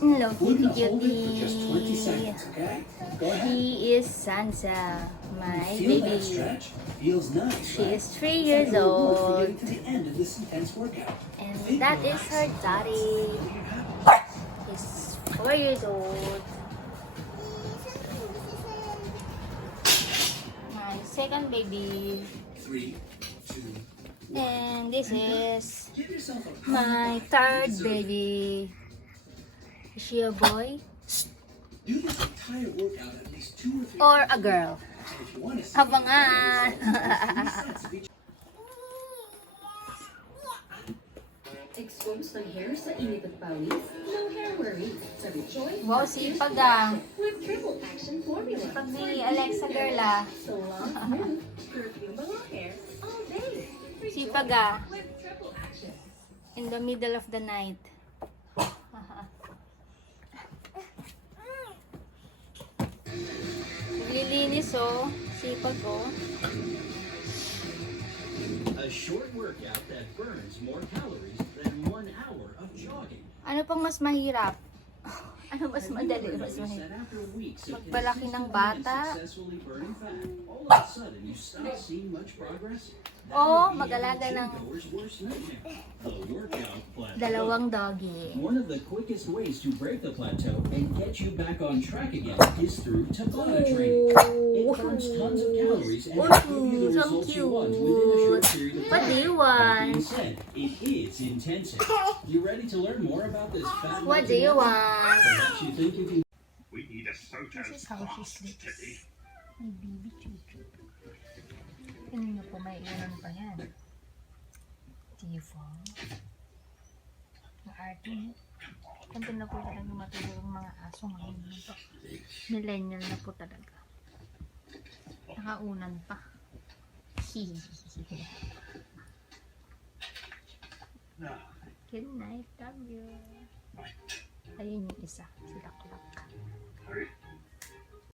Hello, Wouldn't kitty hold it for just 20 cutie. seconds, okay? Go ahead. He is Sansa, my Feel that baby. stretch? Feels nice, She right? is 3 It's years like a reward for old, getting to the end of this intense workout. and Think that is relax. her daddy. You have it. He's 4 years old. My second baby. 3, 2, 1. And this is Give yourself a my third baby. Is she a boy Do this entire workout at least 2 or 3 or times a girl? And if you want to Abangan! 3 sets of each. Exposed ang hair sa init at pawis? No hair worries. Sa Rejoice Wow, sipag ah. with triple action formula. Pag ni Alexa girl ah. So long, smooth, perfumable hair all day. Sipag ah. With triple action. In the middle of the night. Naglilinis oh. Sipag oh. A short workout that burns more calories than 1 hour of jogging. Ano pang mas mahirap? Ano mas madali? Mas mahirap? Magpalaki ng bata? All of a sudden, you stop seeing much progress. O mag-alaga ng The workout plateau. dalawang doggy. One of the quickest ways to break the plateau and get you back on track again is through Tabata training. It burns tons of calories and will give you the so results you want within a short period of time. What do you That want? being said, it is intensive. You ready to learn more about this fat What do you want? Perhaps you think you can. We need a photo This is how she fast sleeps. today. May baby chuchu. Tingnan niyo po, may ilan pa yan. Diba? Ang arte niyo. Ganda na po talaga matulog ang mga aso ngayon nito. Millennial na po talaga. Nakaunan pa. Good night, love you. Ayun yung isa, sila clock. Hurry.